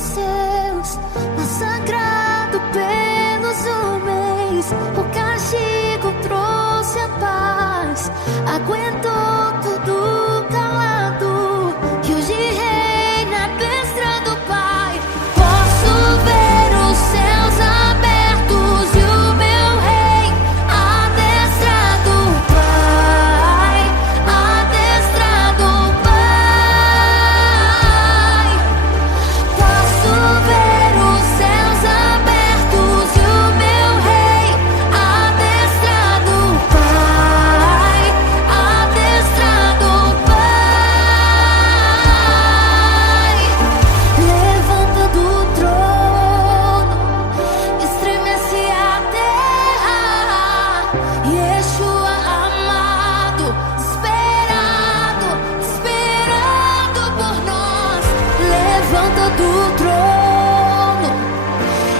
dos céus, massacrado pelos homens. O castigo trouxe a paz, aguentou tudo calado, e hoje reina à destra do Pai. Posso ver os céus abertos e o meu rei à destra do Pai, à destra do Pai. Posso ver os céus abertos e o meu rei à destra do Pai, à destra do Pai. Levanta do trono, estremece a terra. Yeshua amado, esperado, esperado por nós. Levanta do trono,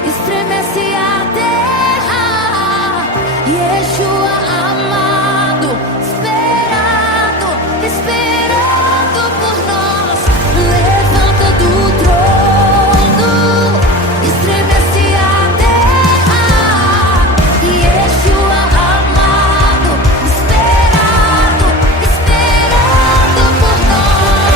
estremece a terra. Yeshua amado, esperado, esperado por nós. Levanta do trono, estremece a terra. Yeshua amado, esperado, esperado por nós.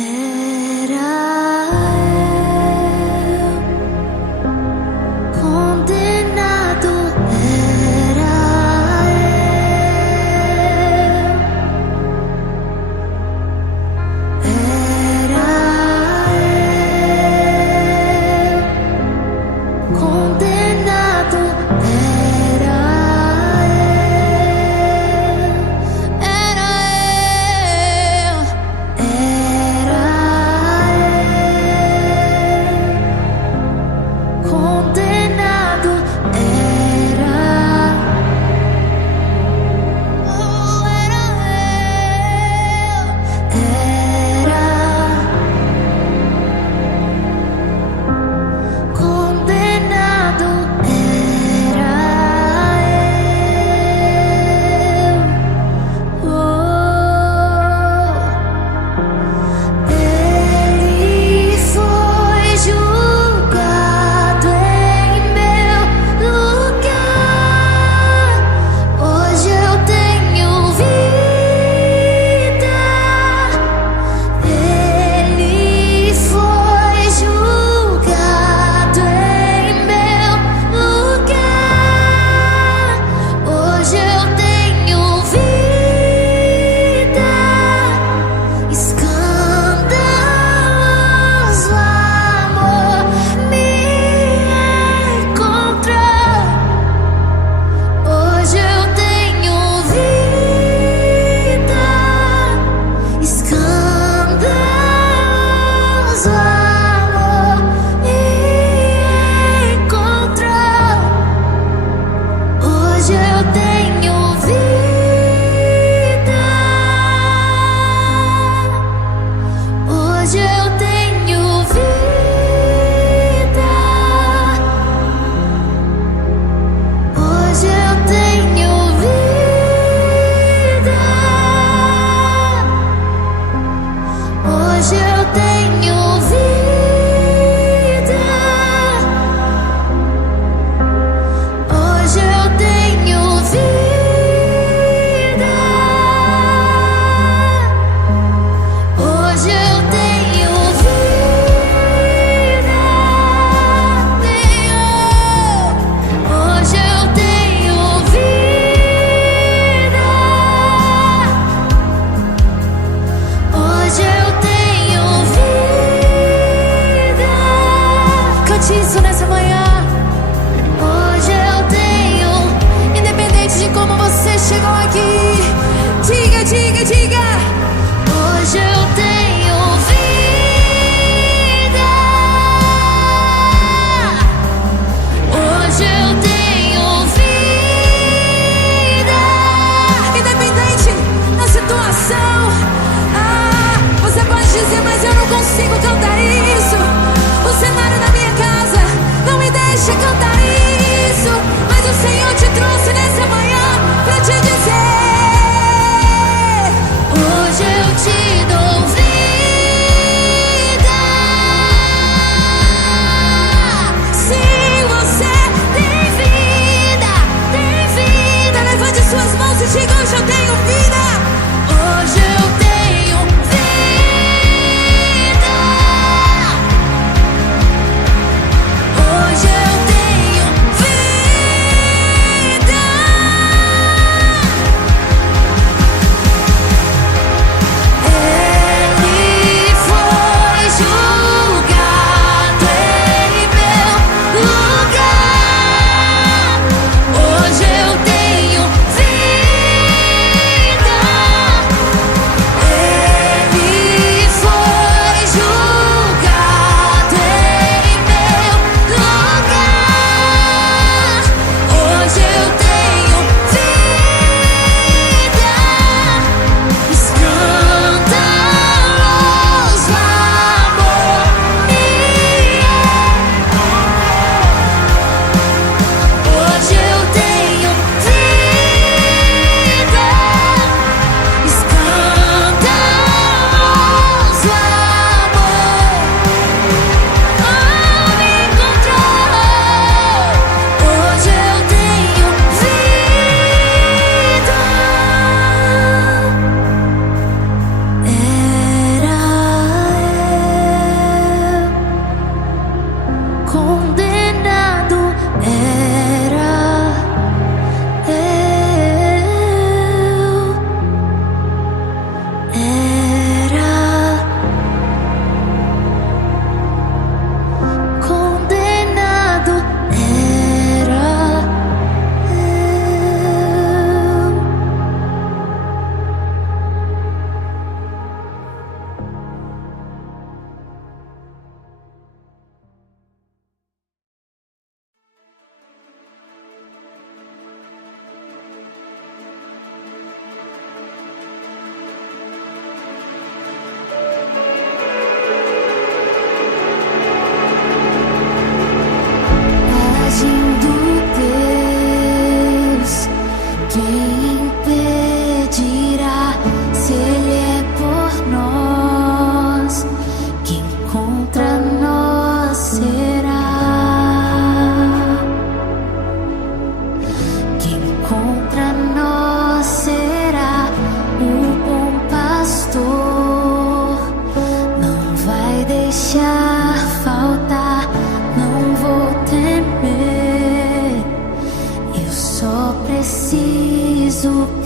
Era eu condenado, era eu condenado, era eu, era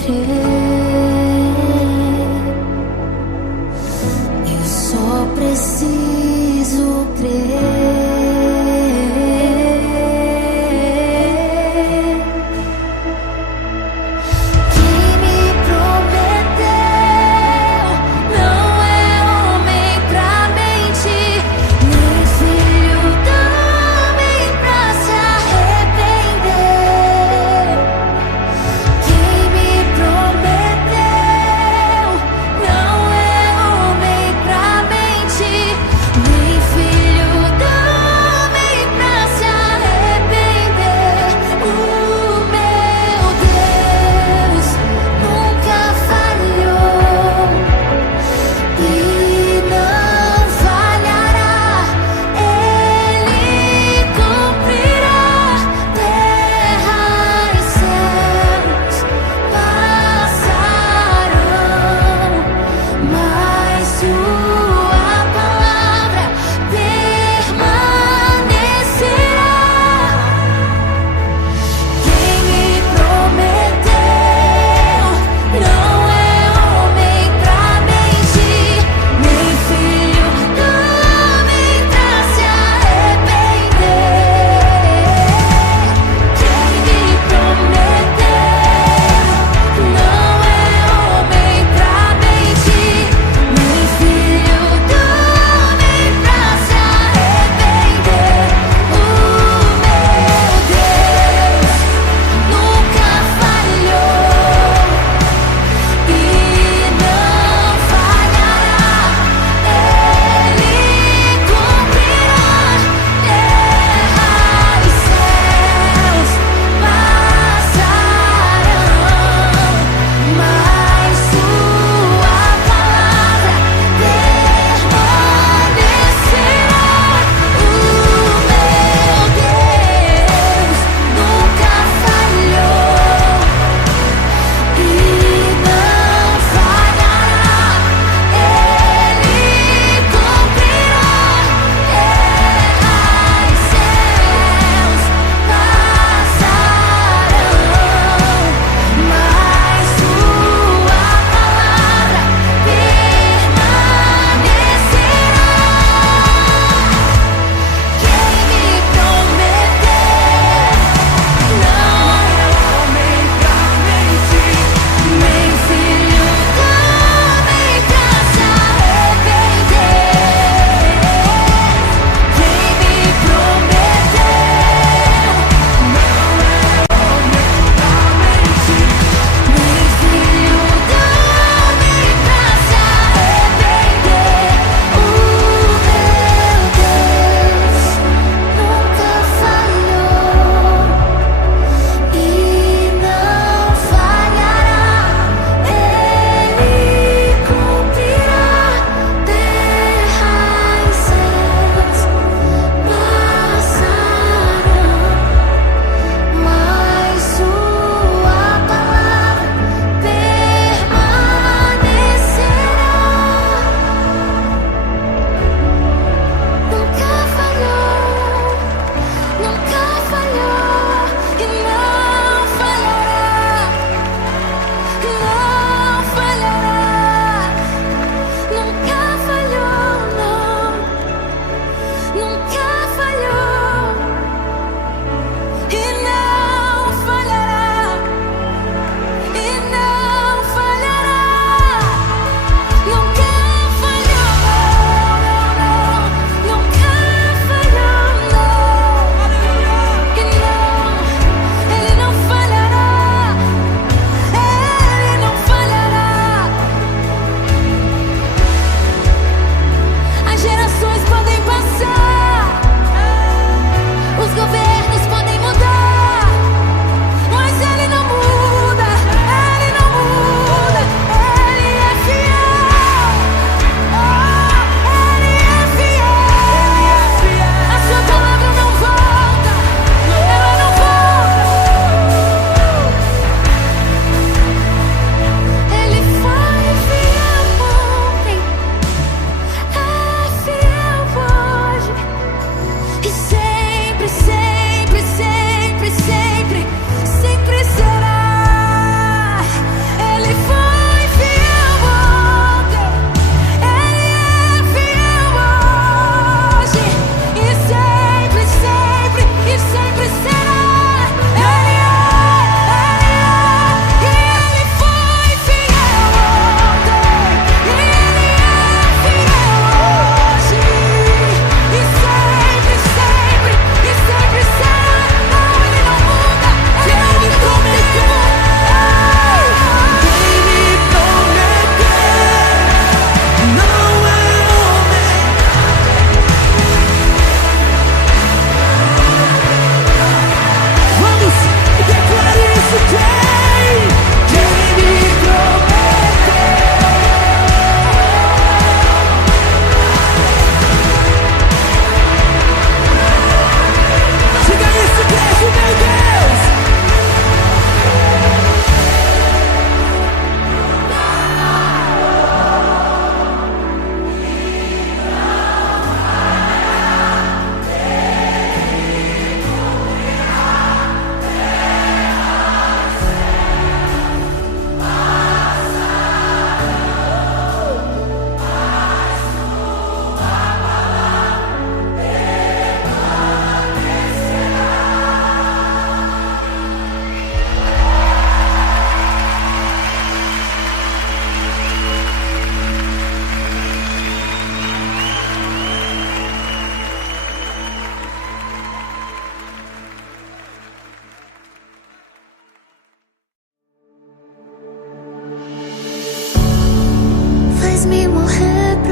crer. Eu só preciso crer. Quem me prometeu não é homem pra mentir, nem filho também pra se arrepender. Quem me prometeu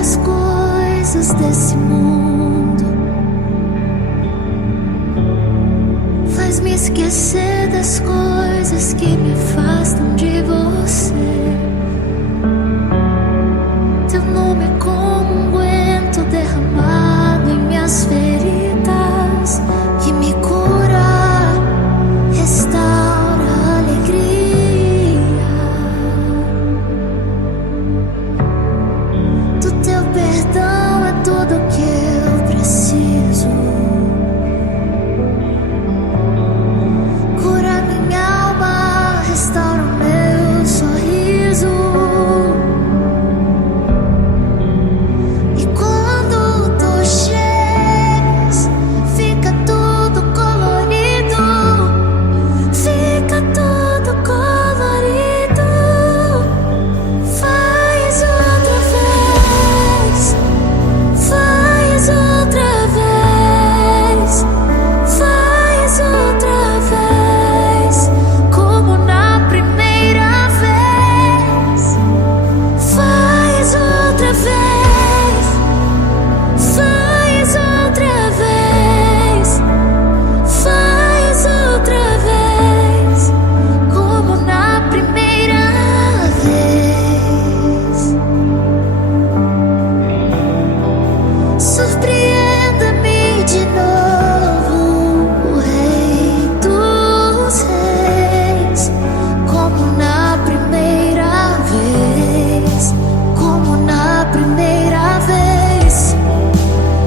pras coisas desse mundo, faz-me esquecer das coisas que me afastam de você. Teu nome é como um unguento derramado em minhas feridas, que me cura, restaura a alegria. Do teu perdão é tudo o que eu preciso. Cura minha alma, restaura o meu sorriso. E quando tu chegas, fica tudo colorido. Fica tudo colorido. Faz outra vez. Faz outra vez. Faz outra vez. Como na primeira vez. Faz outra vez. Faz outra vez. Faz outra vez. Como na primeira vez. Surpreenda-me de novo, Rei dos Reis, como na primeira vez, como na primeira vez.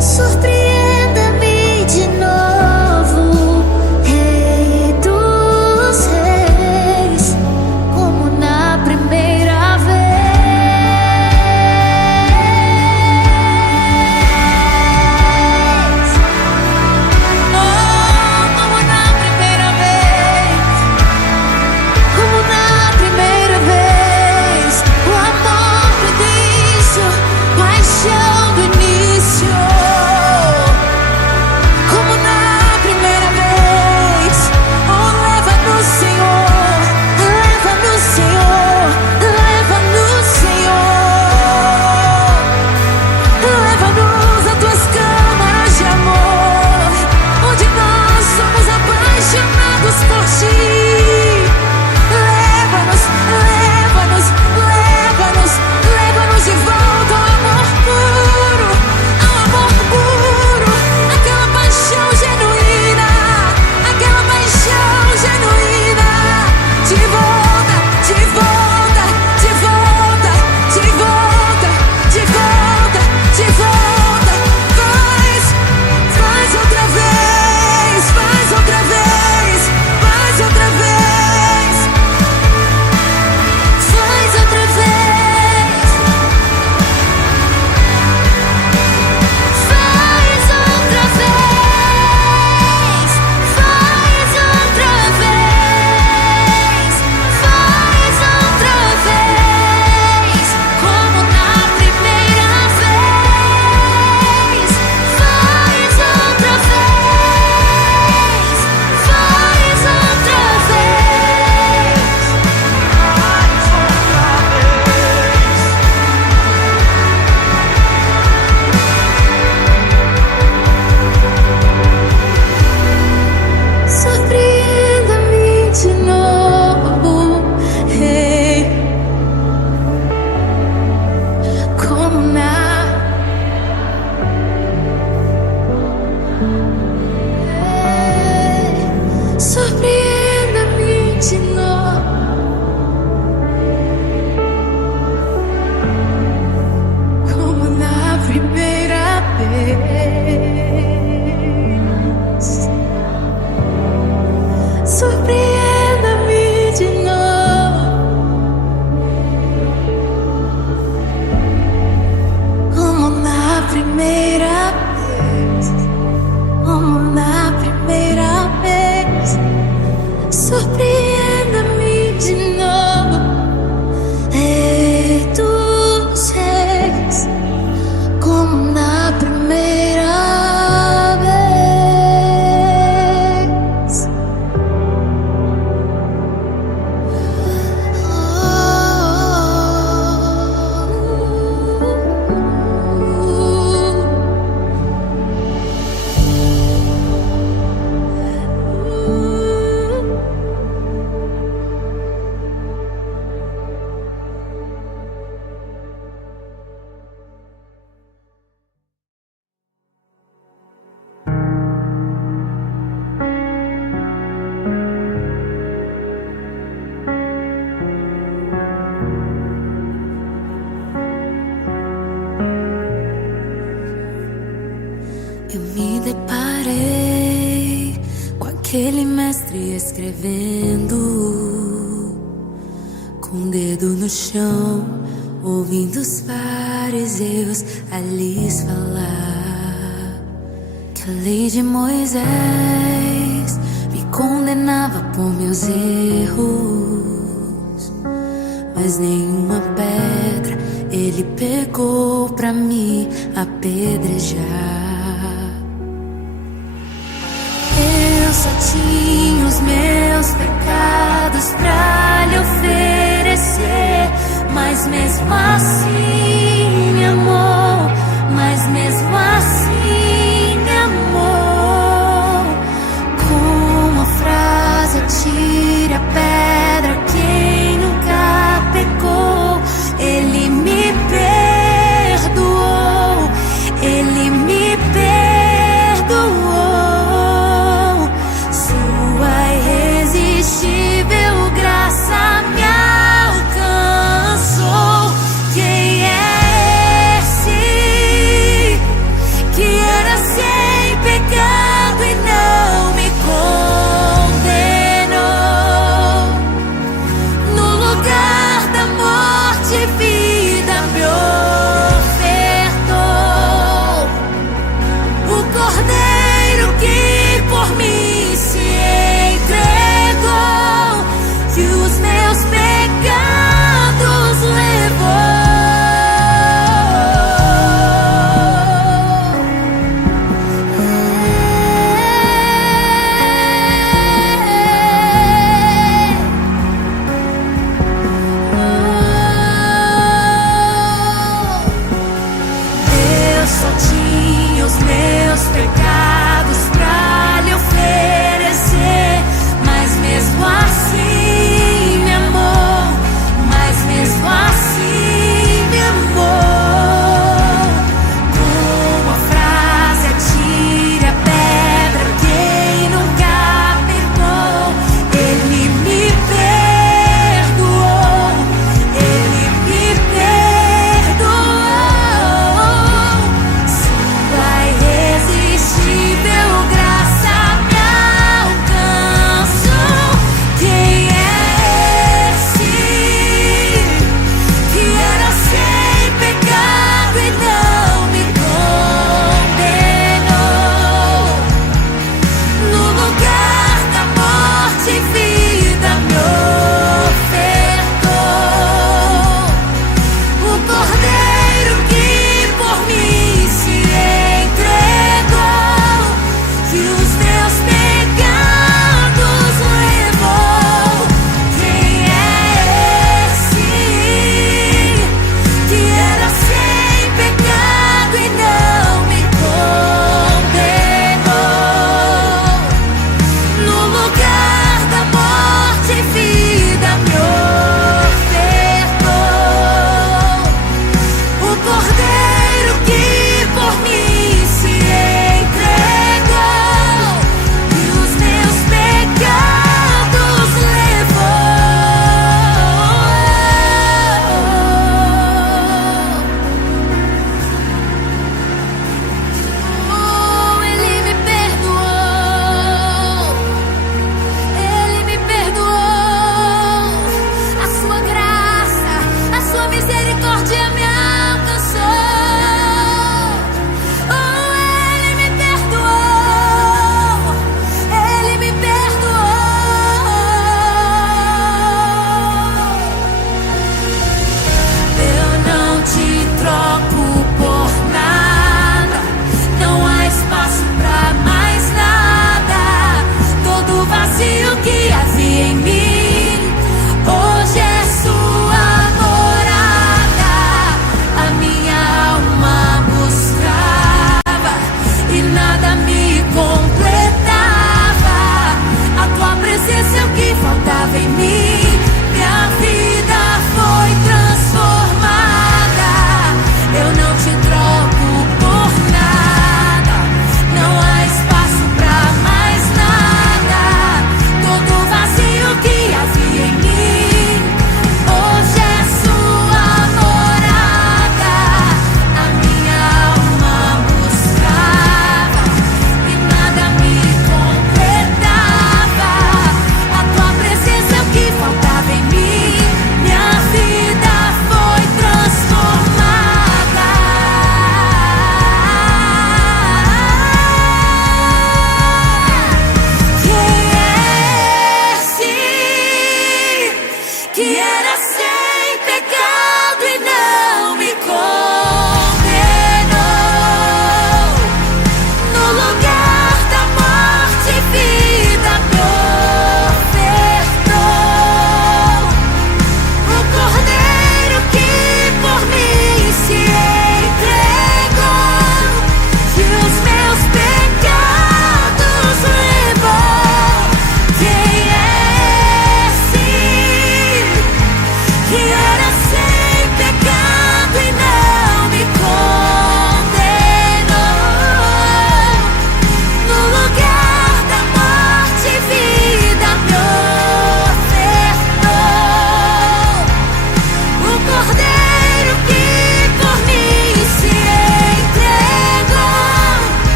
Surpreenda-me de novo, Rei dos Reis, como na primeira vez. Oh, como na primeira vez, como na primeira vez. O amor prodígio, paixão do início. Como na primeira vez. Oh, leva-nos, Senhor, leva-nos, Senhor, leva-nos, Senhor. Leva-nos a tuas câmaras de amor, onde nós somos apaixonados por ti. Leva-nos, leva-nos, leva-nos, leva-nos de volta ao amor puro, aquela paixão genuína, aquela paixão genuína. De volta, de volta, de volta, de volta, de volta, de volta. Faz outra vez, faz outra vez, faz outra vez. Faz outra vez. Faz outra vez. Faz outra vez. Faz outra vez. Como na primeira vez. Faz outra vez. Faz outra vez. Surpreenda-me de novo, Rei, como na surpreenda-me de novo, como na primeira vez. Surpreenda-me de novo, como na primeira vez, como na primeira vez. Surpreenda-me de novo, Rei dos Reis, como na primeira vez. Oh, Aquele mestre escrevendo com o dedo no chão, ouvindo os fariseus a lhes falar que a lei de Moisés me condenava por meus erros, mas nenhuma pedra ele pegou pra me apedrejar. Eu só tinha os meus pecados pra lhe oferecer, mas mesmo assim me amou, mas mesmo assim me amou. Com uma frase atire a pedra quem nunca pecou. Ele me perdoou, ele me perdoou. Sua irresistível graça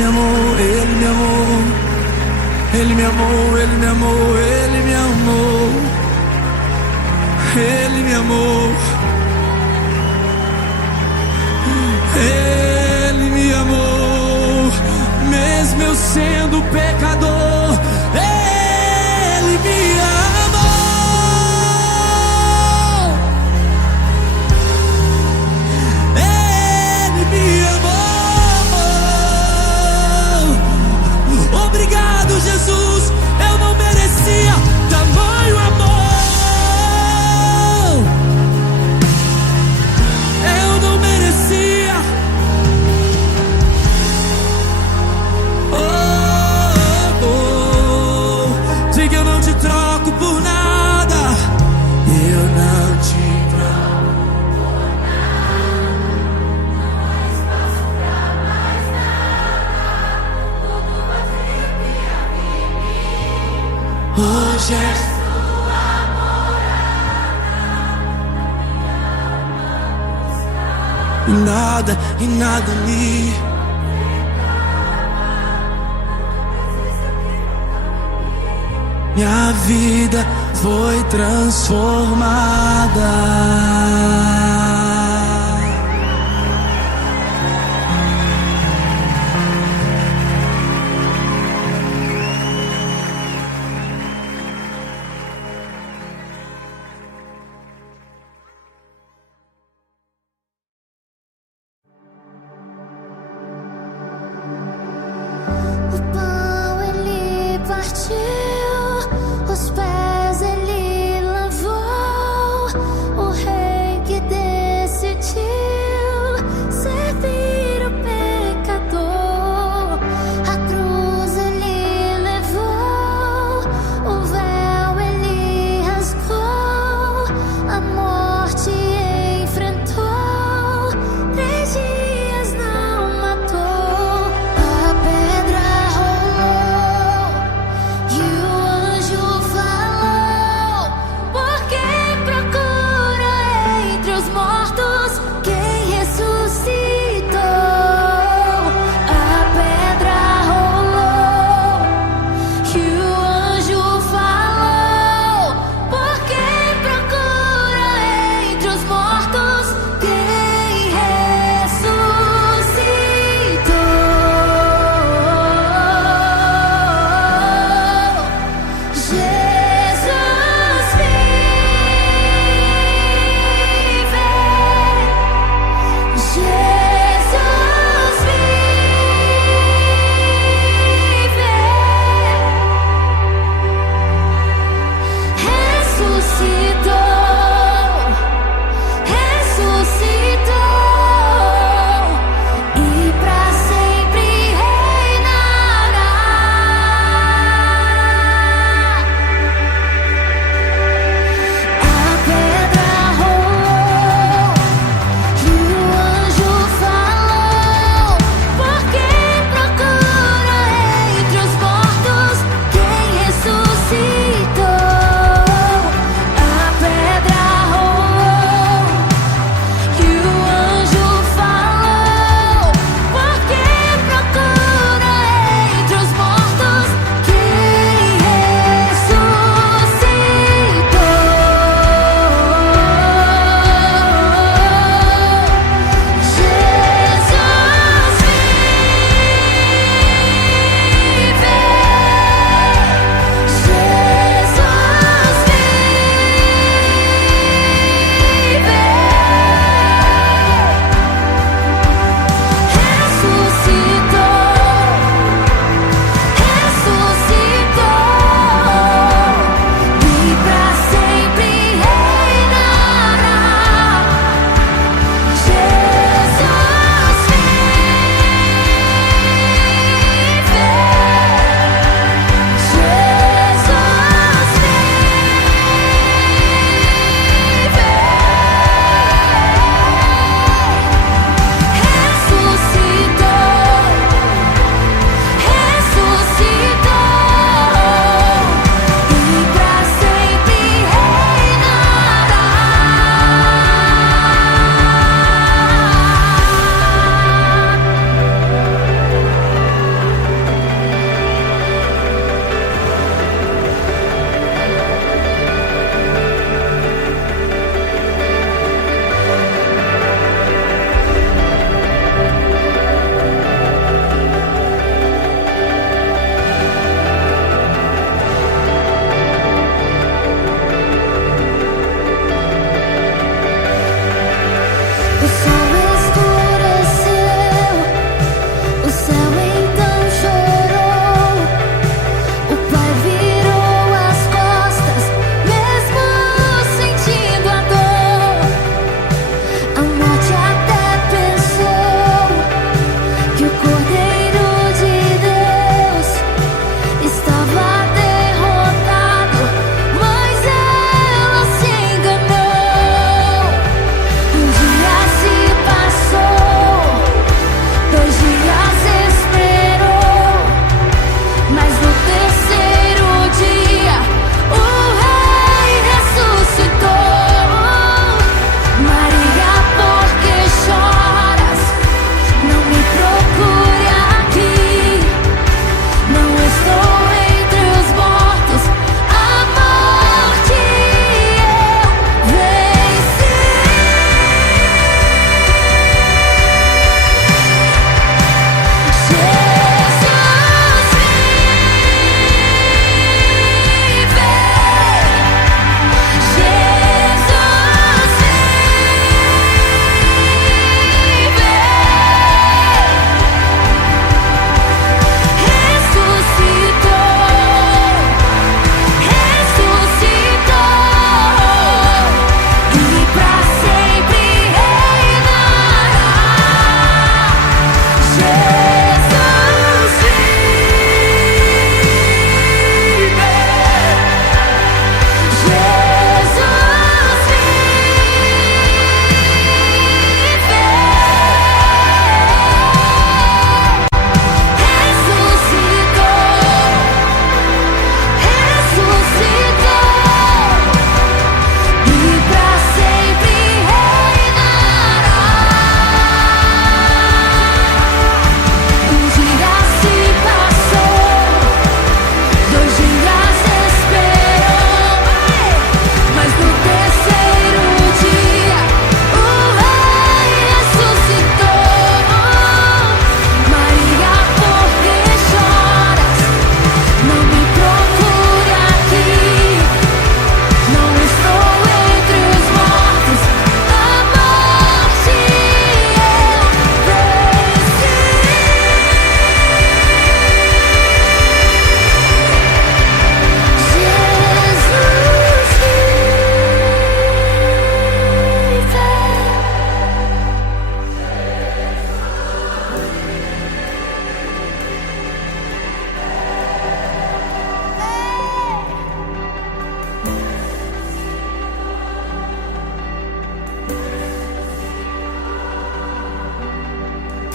me amou, Ele me amou. Ele me amou, Ele me amou, Ele me amou. Ele me amou. Ele me amou, mesmo eu sendo pecador. Ele me amou. Ele me amou. Obrigado, Jesus. Eu não merecia tamanho amor. Eu não merecia. Diga: eu não te troco por nada. Eu não te troco por nada. Não é espaço pra mais nada. Tudo confia em mim. Hoje é sua morada. E nada me minha vida foi transformada. O pão ele partiu, os pés ele lavou, o rei que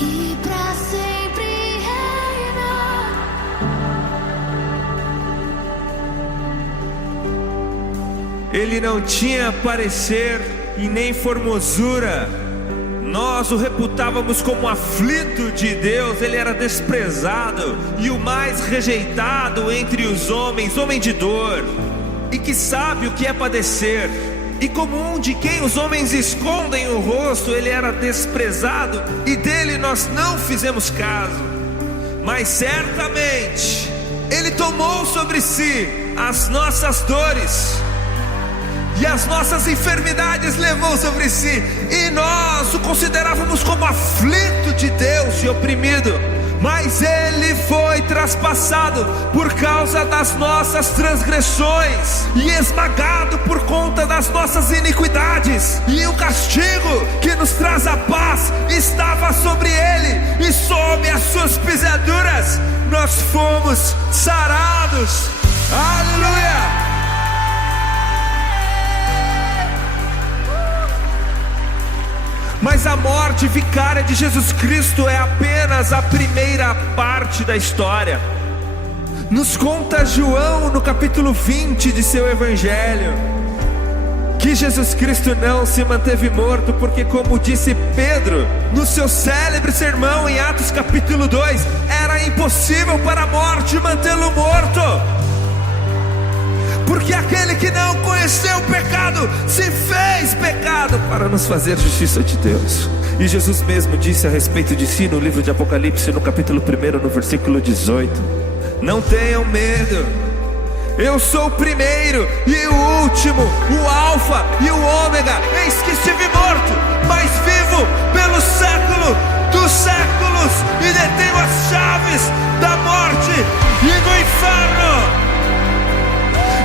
e pra sempre reinar. Ele não tinha parecer e nem formosura. Nós o reputávamos como aflito de Deus. Ele era desprezado e o mais rejeitado entre os homens, homem de dor, e que sabe o que é padecer. E como um de quem os homens escondem o rosto, ele era desprezado, e dele nós não fizemos caso. Mas certamente ele tomou sobre si as nossas dores, e as nossas enfermidades levou sobre si, e nós o considerávamos como aflito de Deus e oprimido. Mas ele foi traspassado por causa das nossas transgressões e esmagado por conta das nossas iniquidades. E o castigo que nos traz a paz estava sobre ele, e sob as suas pisaduras nós fomos sarados. Aleluia! Mas a morte vicária de Jesus Cristo é apenas a primeira parte da história. Nos conta João no capítulo 20 de seu evangelho que Jesus Cristo não se manteve morto, porque, como disse Pedro no seu célebre sermão em Atos capítulo 2, era impossível para a morte mantê-lo morto. Porque aquele que não conheceu o pecado se fez pecado para nos fazer justiça de Deus. E Jesus mesmo disse a respeito de si no livro de Apocalipse, no capítulo 1, no versículo 18: não tenham medo, eu sou o primeiro e o último, o alfa e o ômega. Eis que estive morto, mas vivo pelo século dos séculos, e detenho as chaves da morte e do inferno.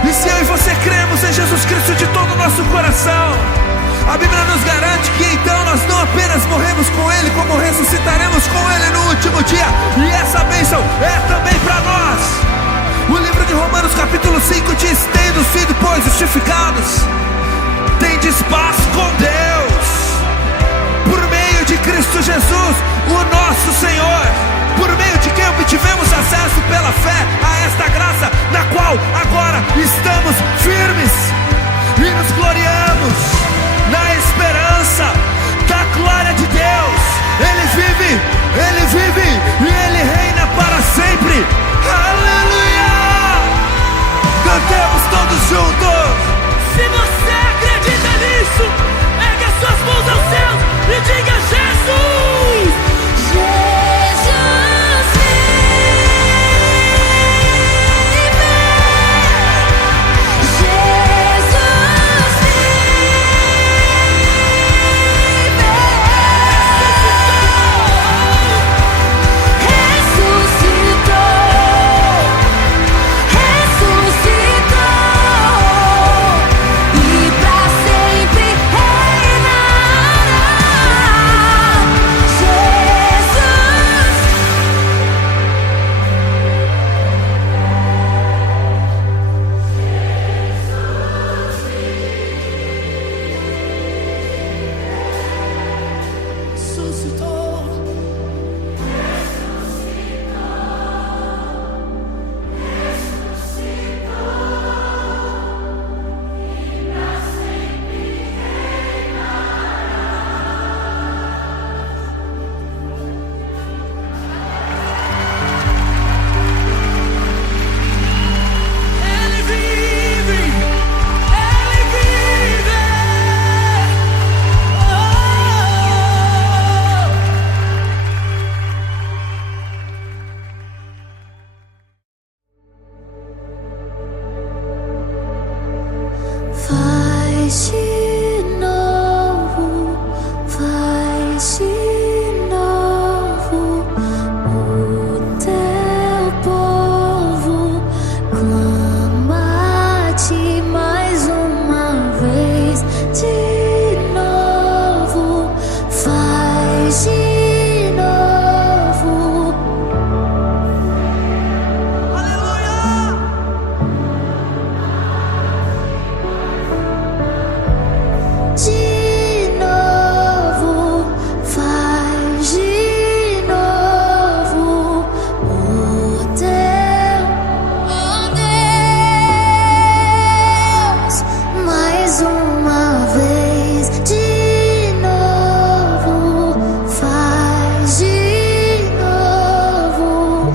E se eu e você cremos em Jesus Cristo de todo o nosso coração, a Bíblia nos garante que então nós não apenas morremos com Ele, como ressuscitaremos com Ele no último dia. E essa bênção é também para nós. O livro de Romanos capítulo 5 diz: tendo sido, pois, justificados, tendes paz com Deus, por meio de Cristo Jesus, o nosso Senhor, por meio de quem obtivemos acesso pela fé a esta graça, na qual agora estamos firmes e nos gloriamos na esperança da glória de Deus. Ele vive e Ele reina para sempre. Aleluia! Cantemos todos juntos. Se você acredita nisso, ergue as suas mãos aos céus e diga: Jesus! Jesus vive, Jesus ressuscitou, e pra sempre reinará. mais uma vez, de novo, faz de novo.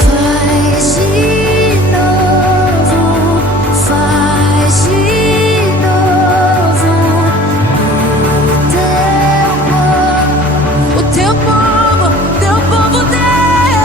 Faz de novo, faz de novo. O teu povo, teu povo Deus.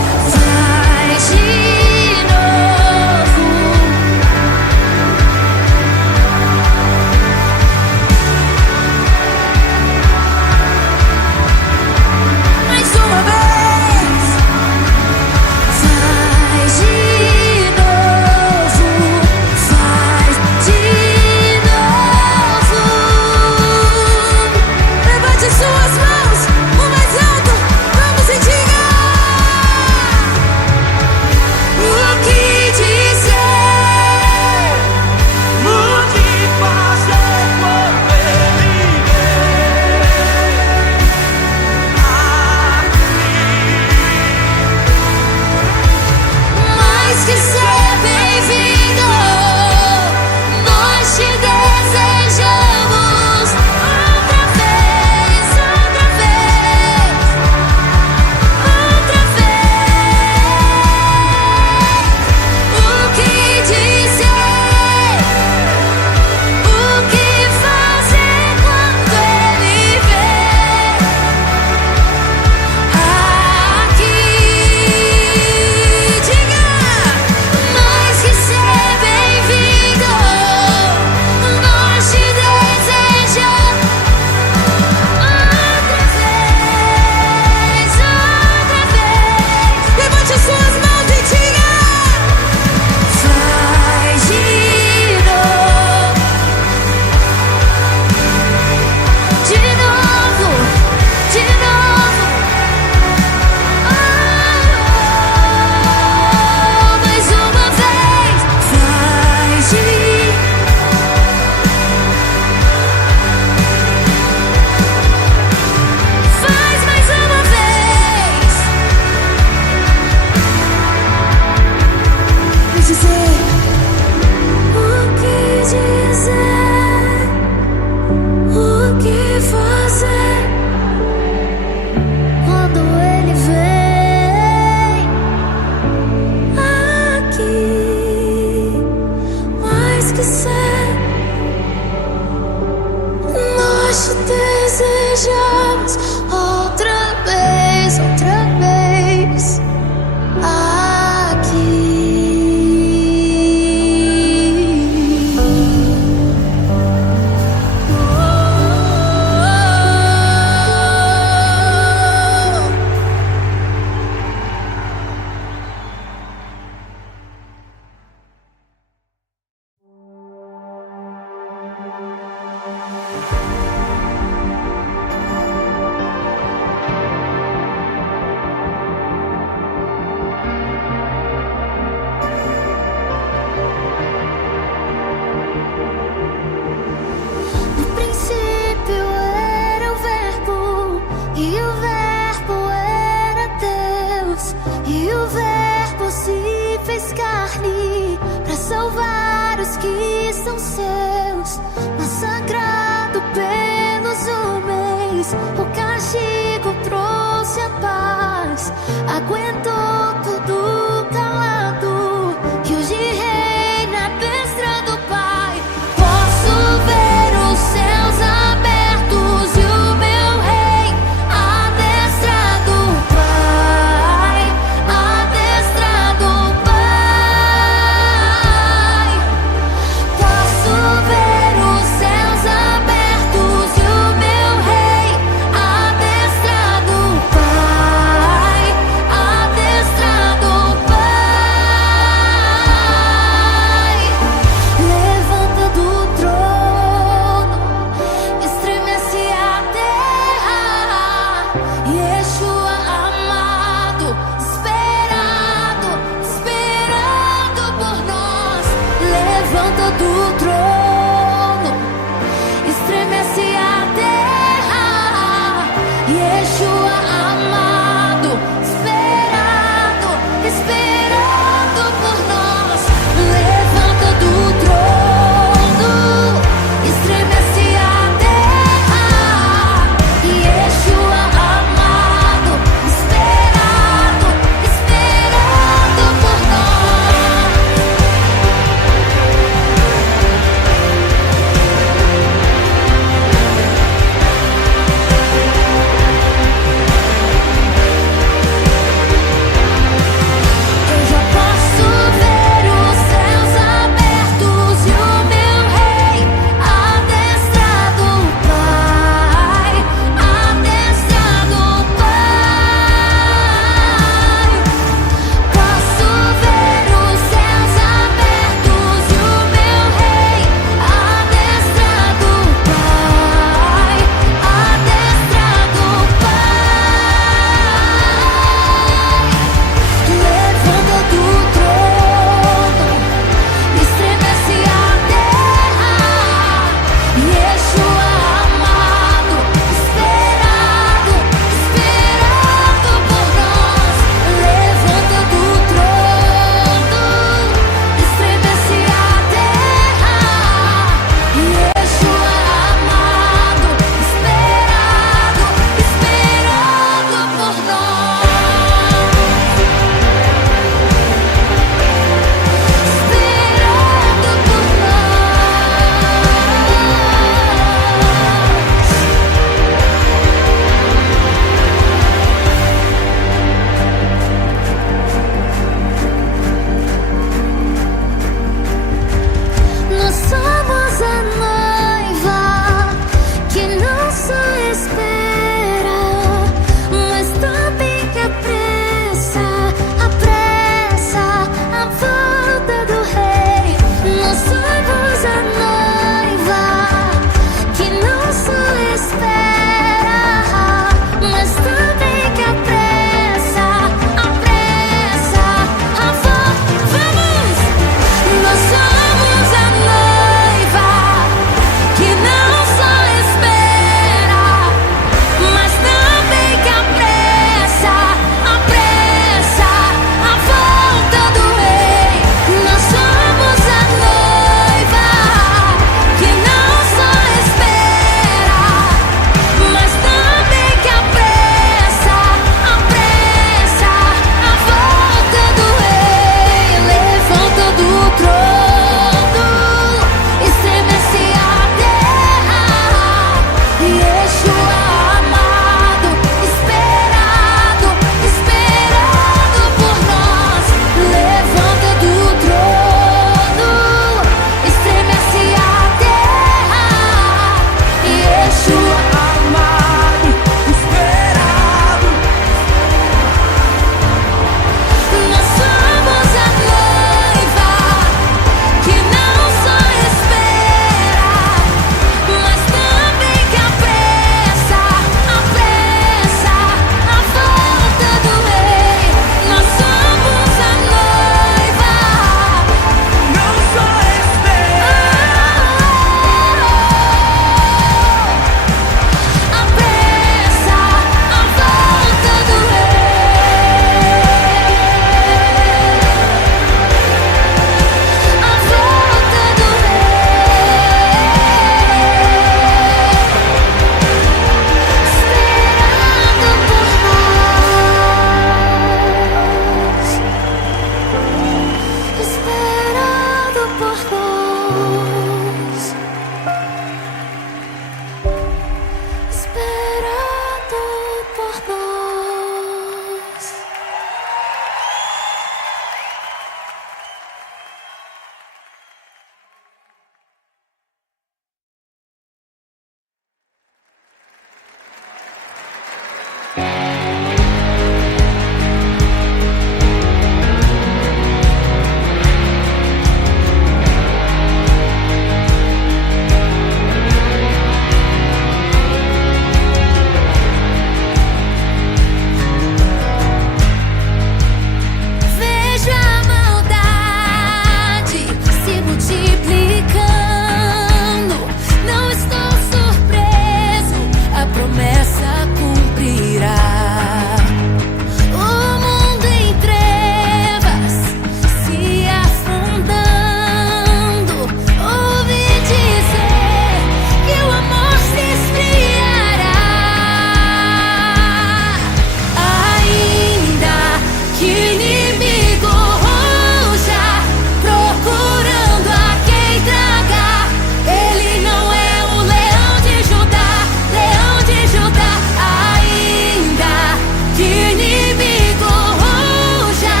inimigo ruja,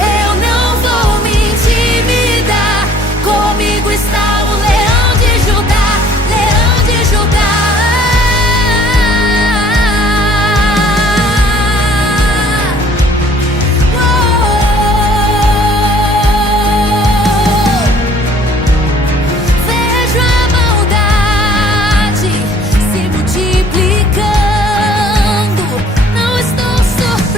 eu não vou me intimidar. Comigo está o leão de Judá, leão de Judá. Vejo a maldade se multiplicando. Não estou surpreso.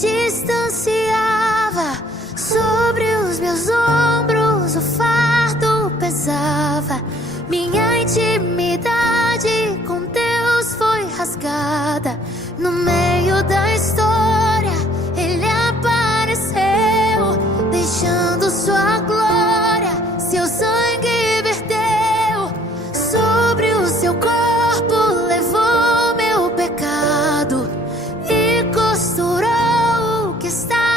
distanciava, sobre os meus ombros o fardo pesava. Minha intimidade com Deus foi rasgada. No meio da história Ele apareceu, deixando sua glória, seu sangue verteu. Sobre o seu corpo levou meu pecado e costurou o que está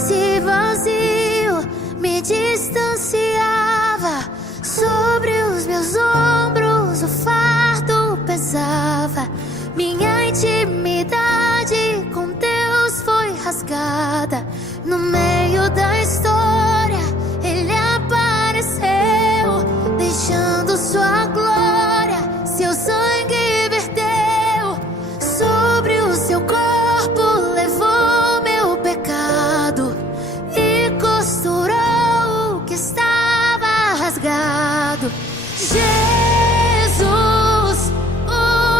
esse vazio me distanciava. Sobre os meus ombros o fardo pesava. Minha intimidade com Deus foi rasgada. No meio da história Ele apareceu, deixando sua glória, seu sangue verteu. Sobre o seu corpo levou meu pecado e costurou o que estava rasgado. Jesus, o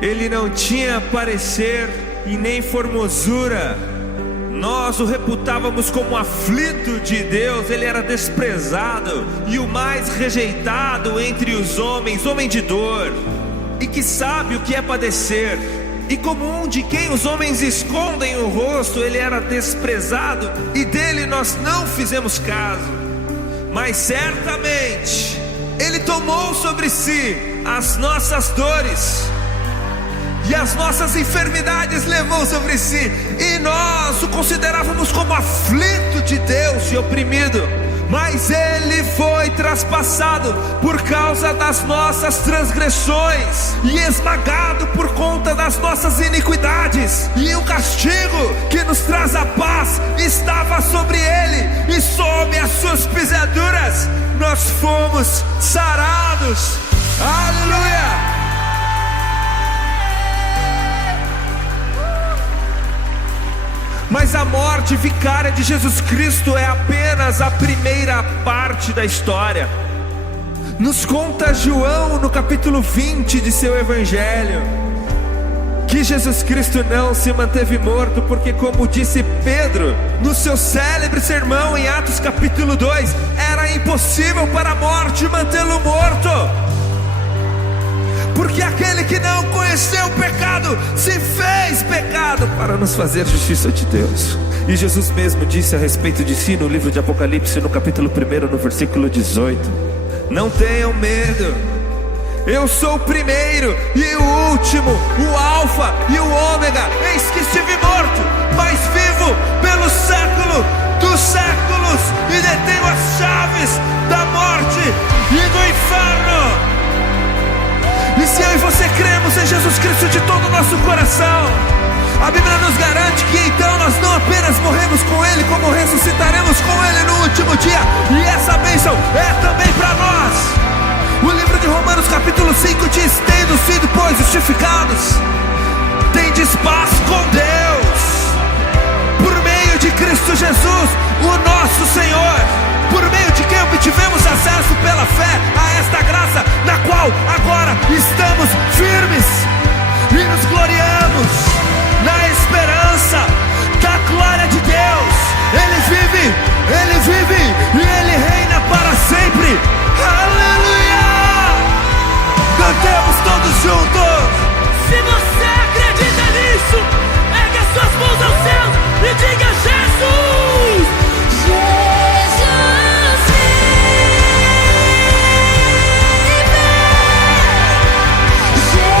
Ele não tinha parecer e nem formosura. Nós o reputávamos como aflito de Deus. Ele era desprezado e o mais rejeitado entre os homens, homem de dor, e que sabe o que é padecer. E como um de quem os homens escondem o rosto, ele era desprezado e dele nós não fizemos caso. Mas certamente ele tomou sobre si as nossas dores e as nossas enfermidades levou sobre si, e nós o considerávamos como aflito de Deus e oprimido. Mas ele foi traspassado por causa das nossas transgressões e esmagado por conta das nossas iniquidades. E o castigo que nos traz a paz estava sobre ele, e sob as suas pisaduras nós fomos sarados. Aleluia! Mas a morte vicária de Jesus Cristo é apenas a primeira parte da história. Nos conta João no capítulo 20 de seu evangelho que Jesus Cristo não se manteve morto, porque, como disse Pedro no seu célebre sermão em Atos capítulo 2, era impossível para a morte mantê-lo morto. Porque aquele que não conheceu o pecado se fez pecado para nos fazer justiça de Deus. E Jesus mesmo disse a respeito de si no livro de Apocalipse, no capítulo 1, no versículo 18: não tenham medo, eu sou o primeiro e o último, o alfa e o ômega. Eis que estive morto, mas vivo pelo século dos séculos, e detenho as chaves da morte e do inferno. E se eu e você cremos em Jesus Cristo de todo o nosso coração, a Bíblia nos garante que então nós não apenas morremos com Ele, como ressuscitaremos com Ele no último dia. E essa bênção é também para nós. O livro de Romanos capítulo 5 diz: tendo sido, pois, justificados, tendes paz com Deus, por meio de Cristo Jesus, o nosso Senhor, por meio de quem obtivemos acesso pela fé a esta graça, na qual agora estamos firmes e nos gloriamos na esperança da glória de Deus. Ele vive e Ele reina para sempre. Aleluia! Cantemos todos juntos. Se você acredita nisso, ergue as suas mãos aos céus e diga: Jesus! Jesus vive,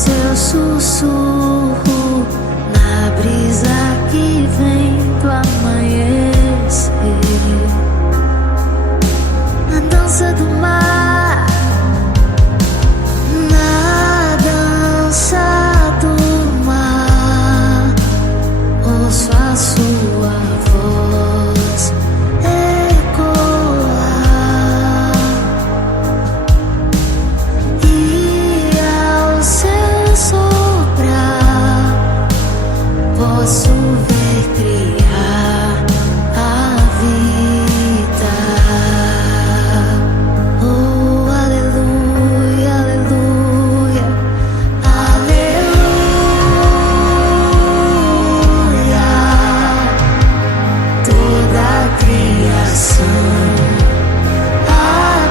seu sussurro na brisa que vem do amanhecer, na dança do mar, na dança do mar. Ouço a sua voz ecoar, e ao seu soprar posso ver criar a vida. Oh, aleluia, aleluia, aleluia. Toda a criação a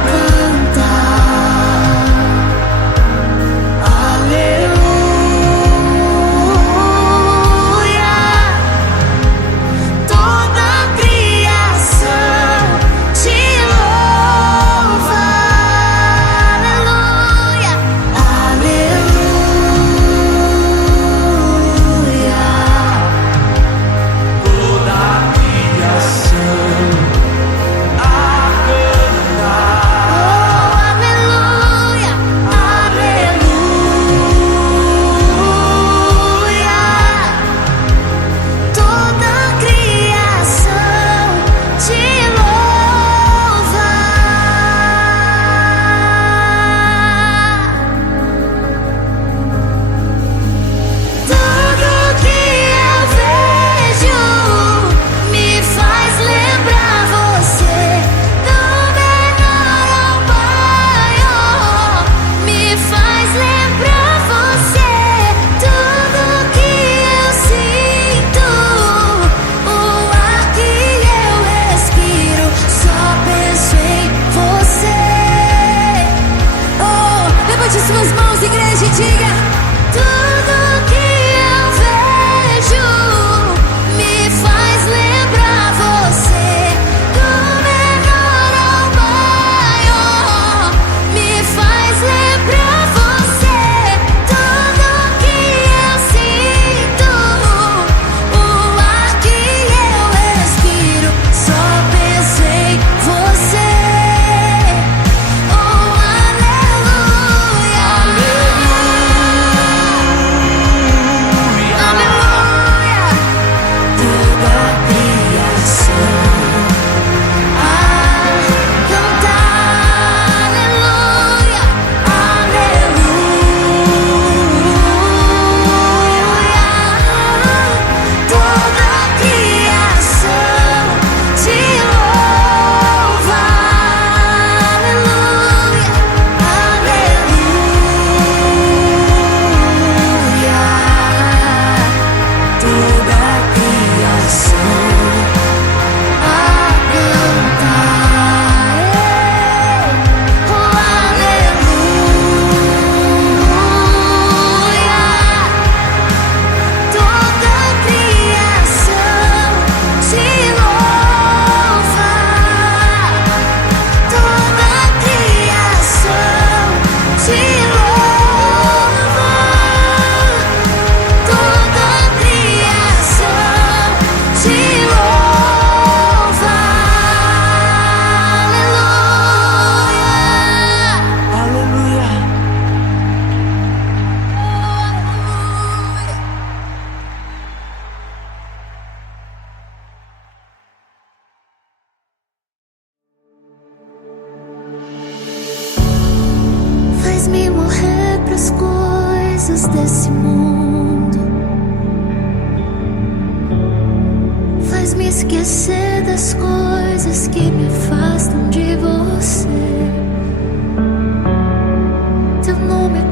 cantar. Aleluia. Toda a criação te louva. Aleluia. Aleluia. Toda a criação a cantar. Oh, aleluia, aleluia. Toda a criação te louva. Tudo que eu vejo me faz lembrar você, do menor ao maior, me faz lembrar você. Tudo que eu sinto, o ar que eu respiro, só penso em você. Oh, levante suas mãos, igreja, e diga: tudo que eu vejo me faz lembrar você, do menor ao maior, me faz lembrar você. Tudo que eu sinto, o ar que eu respiro, só penso em você. Oh, aleluia, aleluia. Toda a criação a cantar. Aleluia, aleluia. Toda a criação te louva. Aleluia, aleluia. Toda a criação a cantar. Oh, aleluia. Toda a criação te louva. Toda a criação te louva. Toda a criação te louva. Aleluia. Aleluia. Faz-me morrer pras coisas desse mundo, faz-me esquecer das coisas que me afastam de você. Teu nome é